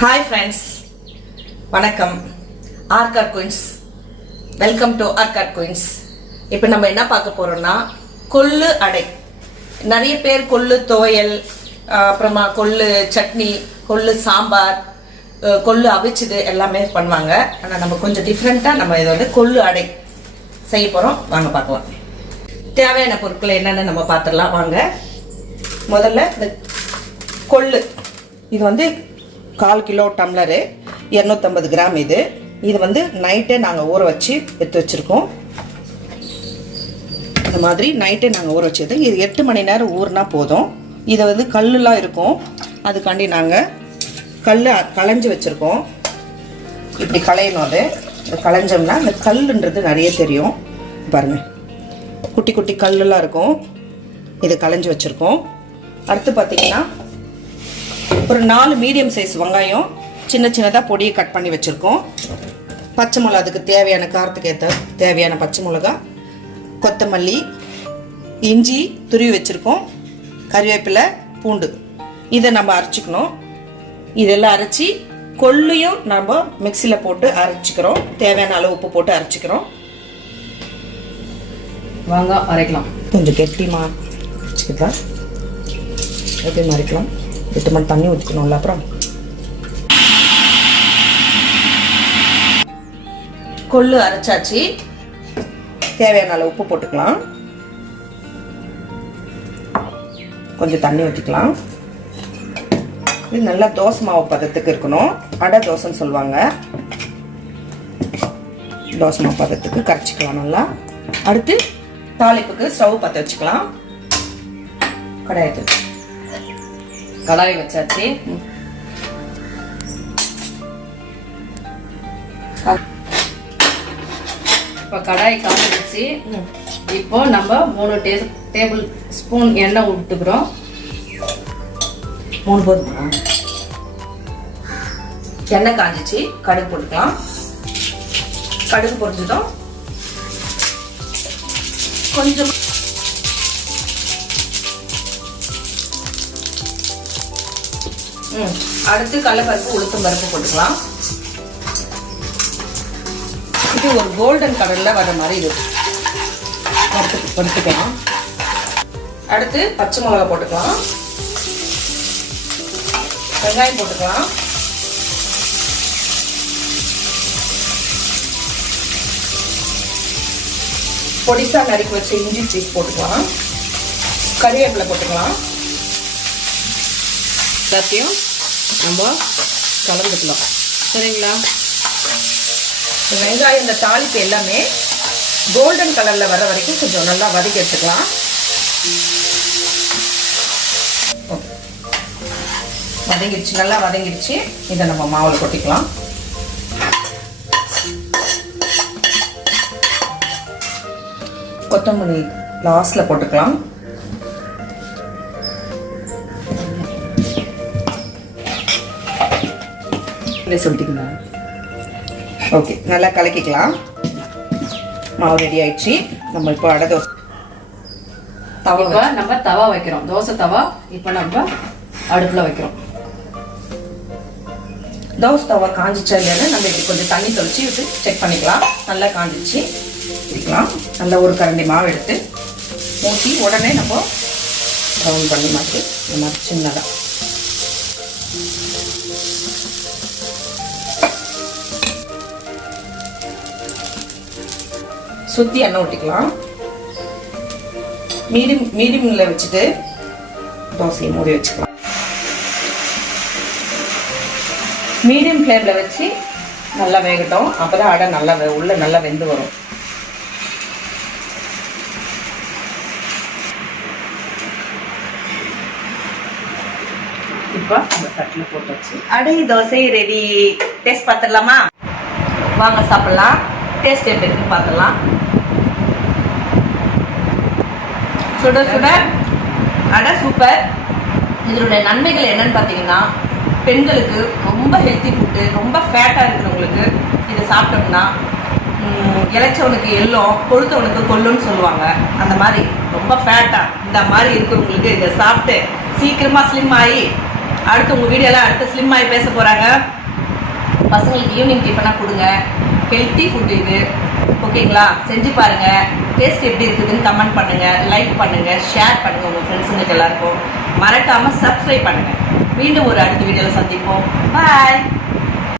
Hi friends வணக்கம். Arcot queens welcome to Arcot queens இப்போ நம்ம என்ன பார்க்க போகிறோம்னா கொள்ளு அடை. நிறைய பேர் கொள்ளு துவையல் அப்புறமா கொள்ளு சட்னி கொள்ளு சாம்பார் கொள்ளு அவிச்சது எல்லாமே பண்ணுவாங்க. ஆனால் நம்ம கொஞ்சம் டிஃப்ரெண்ட்டாக நம்ம இதை வந்து கொள்ளு அடை செய்ய போகிறோம் வாங்க பார்க்கலாம். தேவையான பொருட்கள் என்னென்னு நம்ம பார்த்துடலாம். வாங்க. முதல்ல இந்த கொள்ளு. இது வந்து கால் கிலோ டம்ளரு இரநூத்தம்பது கிராம் இது. இது வந்து நைட்டே நாங்கள் ஊற வச்சு எடுத்து வச்சுருக்கோம். இந்த மாதிரி நைட்டே நாங்கள் ஊற வச்சது இது எட்டு மணி நேரம் ஊறினா போதும். இதை வந்து கல்லுலாம் இருக்கும். அதுக்காண்டி நாங்கள் கல் களைஞ்சி வச்சுருக்கோம். இப்படி களையணும் அது. களைஞ்சோம்னா இந்த கல்லுன்றது நிறைய தெரியும். பாருங்கள் குட்டி குட்டி கல்லுலாம் இருக்கும். இது களைஞ்சி வச்சுருக்கோம். அடுத்து பார்த்தீங்கன்னா ஒரு நாலு மீடியம் சைஸ் வெங்காயம் சின்ன சின்னதாக பொடியை கட் பண்ணி வச்சுருக்கோம். பச்சை மிளகா அதுக்கு தேவையான காரத்துக்கு ஏற்ற தேவையான பச்சை மிளகா கொத்தமல்லி இஞ்சி துருவி வச்சுருக்கோம். கறிவேப்பிலை பூண்டு. இதை நம்ம அரைச்சிக்கணும். இதெல்லாம் அரைச்சி கொள்ளையும் நம்ம மிக்சியில் போட்டு அரைச்சிக்கிறோம். தேவையான அளவு உப்பு போட்டு அரைச்சிக்கிறோம். வாங்க அரைக்கலாம். கொஞ்சம் கெட்டிமா வச்சுக்கலாம் எப்படி அரைக்கலாம். எட்டு மணி தண்ணி ஊற்றிக்கணும்ல அப்புறம்? கொள்ளு அரைச்சாச்சு. தேவையான அளவு உப்பு போட்டுக்கலாம். கொஞ்சம் தண்ணி ஊற்றிக்கலாம் இது நல்லா தோசை மாவு பதத்துக்கு இருக்கணும். அடை தோசைன்னு சொல்லுவாங்க. தோசை மாவு பதத்துக்கு கரைச்சிக்கலாம் நல்லா. அடுத்து தாளிப்புக்கு ஸ்டவ் பற்ற வச்சுக்கலாம். கடாயத்து கடாய் வச்சாச்சு. இப்போ கடாய் காஞ்சிடுச்சு இப்போ நம்ம மூணு டே டேபிள் ஸ்பூன் எண்ணெய் விட்டுக்கிறோம் மூணு போதுமா? எண்ணெய் காஞ்சிச்சு. கடுகு போட்டுக்கலாம். கடுகு பொறிஞ்சதும் கொஞ்சம் அடுத்து கடலைப்பருப்பு உளுத்தம் பருப்பு போட்டுக்கலாம். இது ஒரு கோல்டன் கலர்ல வர மாதிரி இது. வறுத்து வறுத்துக்கலாம். அடுத்து பச்சை மிளகா போட்டுக்கலாம். வெங்காயம் போட்டுக்கலாம். பொடிசா நறுக்கி வச்ச இஞ்சி சீஸ் போட்டுக்கலாம். கறிவேப்பிலை போட்டுக்கலாம். எல்லாத்தையும் நம்ம கலந்துக்கலாம். சரிங்களா? இந்த வெங்காயம் இந்த தாளிப்பு எல்லாமே கோல்டன் கலரில் வர வரைக்கும் கொஞ்சம் நல்லா வதக்கி எடுத்துக்கலாம். வதங்கிடுச்சு நல்லா வதங்கிடுச்சு. இதை நம்ம மாவில் கொட்டிக்கலாம். கொத்தமல்லி லாஸ்ட்ல போட்டுக்கலாம். இல்லை சொல்லிட்டீங்களா ஓகே நல்லா கலக்கிக்கலாம். மாவு ரெடி ஆயிடுச்சு. நம்ம இப்போ அடை தோசை. தவா நம்ம தவா வைக்கிறோம். தோசை தவா இப்போ நம்ம அடுப்புல வைக்கிறோம். தோசை தவா காஞ்சிச்சா இல்லையான்னு நம்ம இப்படி கொஞ்சம் தண்ணி தெளிச்சு விட்டு செக் பண்ணிக்கலாம். நல்லா காஞ்சிச்சு. வைக்கலாம் நல்லா ஒரு கரண்டி மாவு எடுத்து ஊற்றி உடனே நம்ம ரவுண்ட் பண்ணி மாற்றி இந்த மாதிரி சின்னதாக சுற்றி எண்ணெய் ஊட்டிக்கலாம் மீடியம் மீடியமில் வச்சுட்டு தோசையை மூடி வச்சுக்கலாம். மீடியம் ஃப்ளேமில் வச்சு நல்லா வேகட்டும். அப்போ தான் அடை நல்லா வே- உள்ள நல்லா வெந்து வரும். இப்போ அந்த தட்டில் போட்டு வச்சு. அடை தோசை ரெடி டேஸ்ட் பார்த்துடலாமா வாங்க சாப்பிடலாம். டேஸ்ட் எப்படி இருக்குன்னு பார்த்துடலாம் சுட. சுட அடை சூப்பர் இதனுடைய நன்மைகள் என்னன்னு பார்த்தீங்கன்னா பெண்களுக்கு ரொம்ப ஹெல்த்தி ஃபுட்டு ரொம்ப ஃபேட்டாக இருக்கிறவங்களுக்கு இதை சாப்பிட்டோம்னா இளைச்சவனுக்கு எள்ளும் கொழுத்தவனுக்கு கொல்லுன்னு சொல்லுவாங்க. அந்த மாதிரி ரொம்ப ஃபேட்டாக இந்த மாதிரி இருக்கிறவங்களுக்கு இதை சாப்பிட்டு சீக்கிரமாக ஸ்லிம் ஆகி அடுத்து உங்கள் வீடியோலாம் அடுத்து ஸ்லிம் ஆகி பேச போகிறாங்க பசங்களுக்கு ஈவினிங் டிஃபனாக கொடுங்க. ஹெல்த்தி ஃபுட் இது. ஓகேங்களா செஞ்சு பாருங்கள் டேஸ்ட் எப்படி இருக்குதுன்னு கமெண்ட் பண்ணுங்கள் லைக் பண்ணுங்கள் ஷேர் பண்ணுங்கள் உங்கள் ஃப்ரெண்ட்ஸுங்களுக்கு எல்லாருக்கும். மறக்காமல் சப்ஸ்கிரைப் பண்ணுங்கள் மீண்டும் ஒரு அடுத்த வீடியோவில் சந்திப்போம். பாய்